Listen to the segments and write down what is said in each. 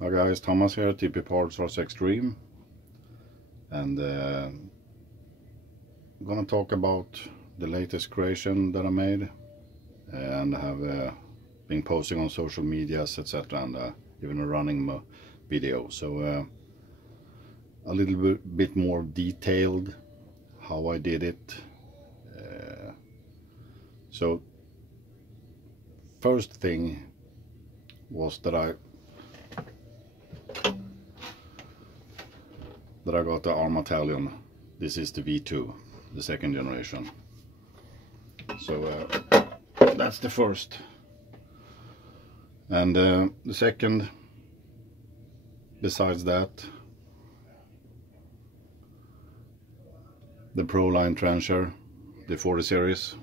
Hi guys, Thomas here, TP Parts Rc-Xtreme, and I'm gonna talk about the latest creation that I made, and I have been posting on social medias, etc., and even a running video. So a little bit more detailed how I did it. So first thing was that I got the ARRMA Italian. This is the V2, the second generation. So that's the first. And the second, besides that, the Pro Line trencher, the 40 series,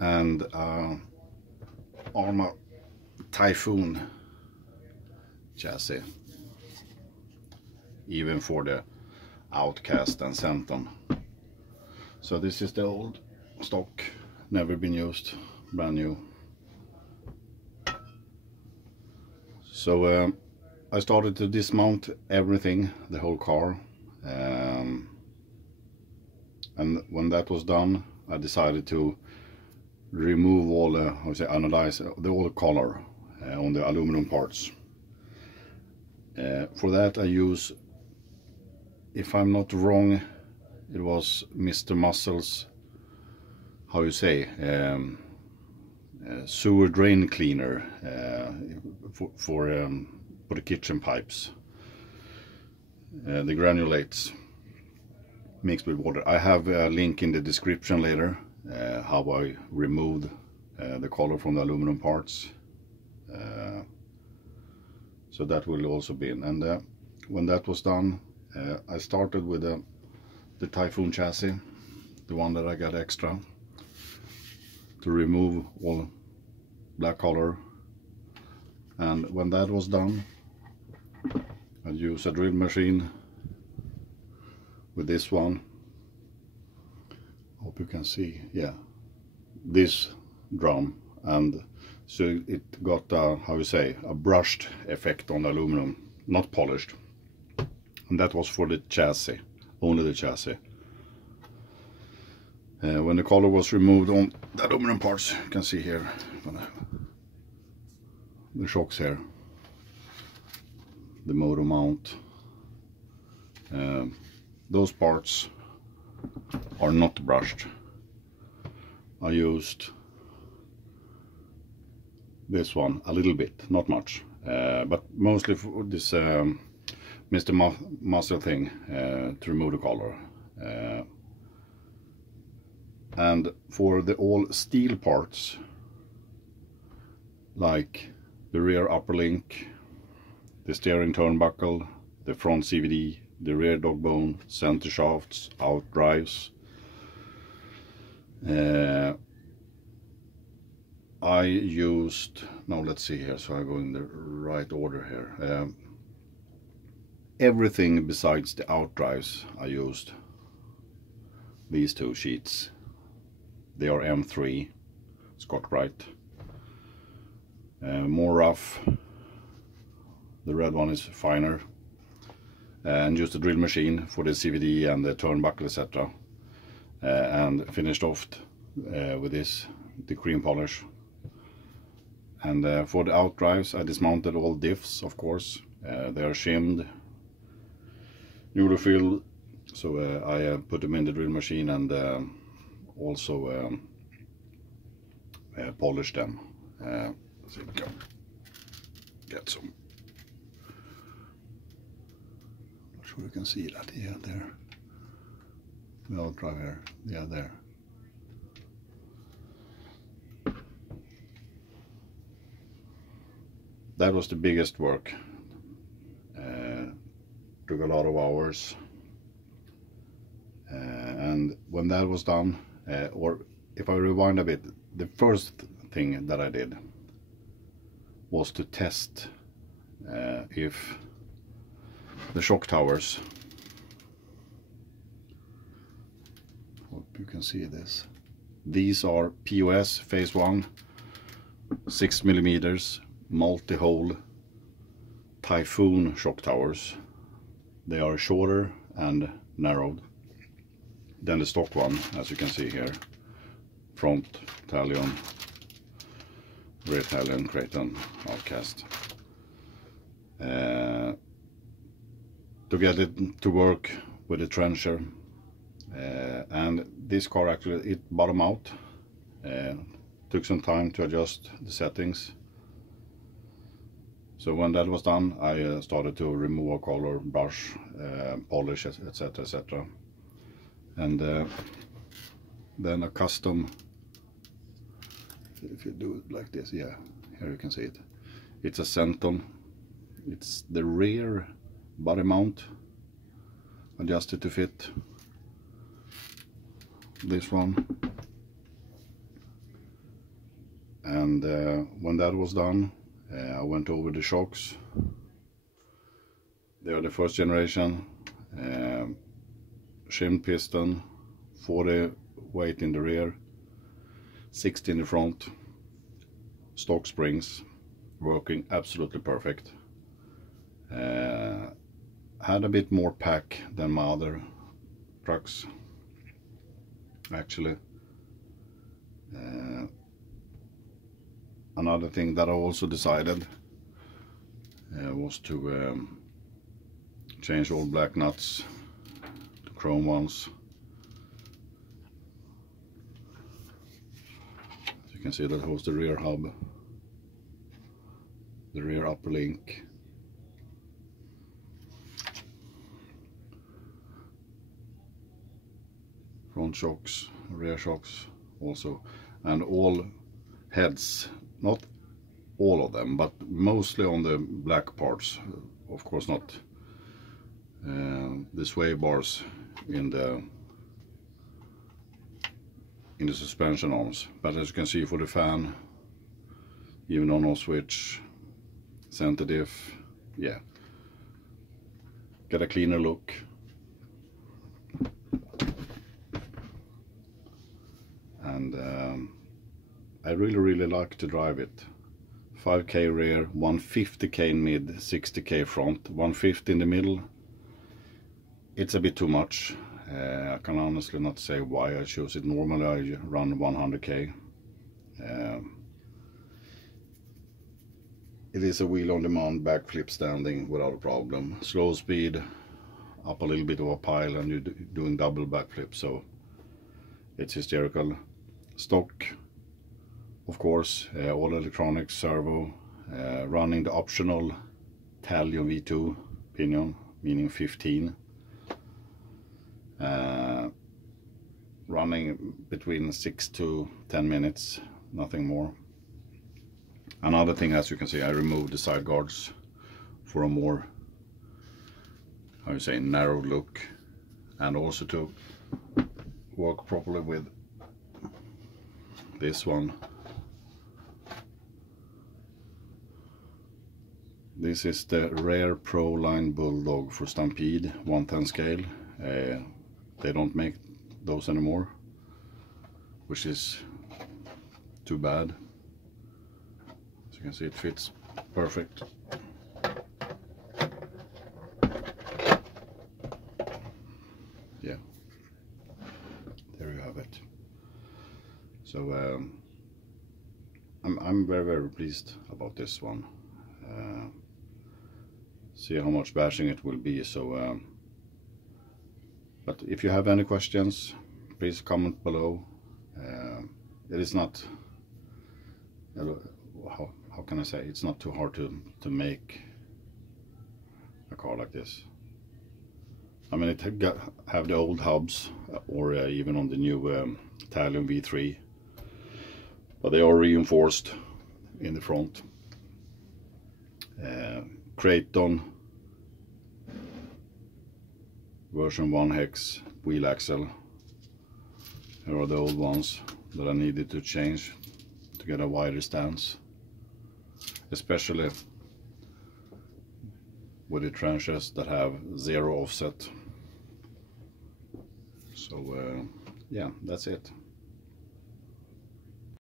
and ARRMA Typhoon chassis, even for the Outcast and Senton. So this is the old stock, never been used, brand new. So I started to dismount everything, the whole car, and when that was done, I decided to remove all the, analyze all the color on the aluminum parts. For that I use, if I'm not wrong, it was Mr. Muscle's, how you say, sewer drain cleaner for the kitchen pipes, the granulates mixed with water. I have a link in the description later how I removed the color from the aluminum parts. So that will also be in. And when that was done, I started with the Typhoon chassis, the one that I got extra, to remove all black color. And when that was done, I used a drill machine with this one. Hope you can see, yeah, this drum, and so it got how you say, a brushed effect on the aluminum, not polished. And that was for the chassis, only the chassis. When the color was removed on the aluminum parts, you can see here the shocks here, the motor mount, those parts are not brushed. I used this one a little bit, not much, but mostly for this Mr. Muscle thing, to remove the color. And for the all steel parts, like the rear upper link, the steering turnbuckle, the front CVD, the rear dog bone, center shafts, out drives, I used, now let's see here, so I go in the right order here. Everything besides the out drives, I used these two sheets. They are M3 Scotch-Brite, more rough. The red one is finer, and used a drill machine for the CVD and the turnbuckle, etc. And finished off with this, the cream polish. And for the out drives, I dismounted all diffs, of course. They are shimmed, newly filled, so I put them in the drill machine and also polished them. So you can get some. Not sure you can see that. Yeah, there. The out drive here. Yeah, there. That was the biggest work. Took a lot of hours. And when that was done, or if I rewind a bit, the first thing that I did was to test if the shock towers, hope you can see this, these are POS phase 1 6mm multi-hole Typhoon shock towers. They are shorter and narrowed than the stock one, as you can see here. Front Talion, rear Talion, Creighton, Outcast. To get it to work with the trencher, and this car actually, it bottomed out. Took some time to adjust the settings. So when that was done, I started to remove a color, brush, polish, etc, etc. And then a custom, if you do it like this, yeah, here you can see it. It's a Senton. It's the rear body mount, adjusted to fit this one. And when that was done, I went over the shocks. They are the first generation, shim piston, 40 weight in the rear, 60 in the front, stock springs, working absolutely perfect. Had a bit more pack than my other trucks, actually. Another thing that I also decided was to change all black nuts to chrome ones. As you can see, that holds the rear hub, the rear upper link, front shocks, rear shocks also, and all heads. Not all of them, but mostly on the black parts. Of course not the sway bars in the suspension arms. But as you can see, for the fan, even on off switch, center diff, yeah, get a cleaner look. And I really like to drive it. 5k rear, 150k in mid, 60k front, 150 in the middle. It's a bit too much. I can honestly not say why I chose it. Normally I run 100k. It is a wheel on demand, backflip standing without a problem. Slow speed, up a little bit of a pile, and you're doing double backflip, so it's hysterical. Stock, of course, all electronics, servo, running the optional Talion V2 pinion, meaning 15. Running between 6 to 10 minutes, nothing more. Another thing, as you can see, I removed the side guards for a more, how you say, narrow look, and also to work properly with this one. This is the Rare Pro Line Bulldog for Stampede 110 scale. They don't make those anymore, which is too bad. As you can see, it fits perfect. Yeah, there you have it. So I'm very pleased about this one. See how much bashing it will be. So but if you have any questions, please comment below. It is not, how can I say, it's not too hard to make a car like this. I mean, it have the old hubs, or even on the new Talion V3, but they are reinforced in the front. Creighton version 1 hex wheel axle. Here are the old ones that I needed to change to get a wider stance, especially with the trenches that have 0 offset. So yeah, that's it.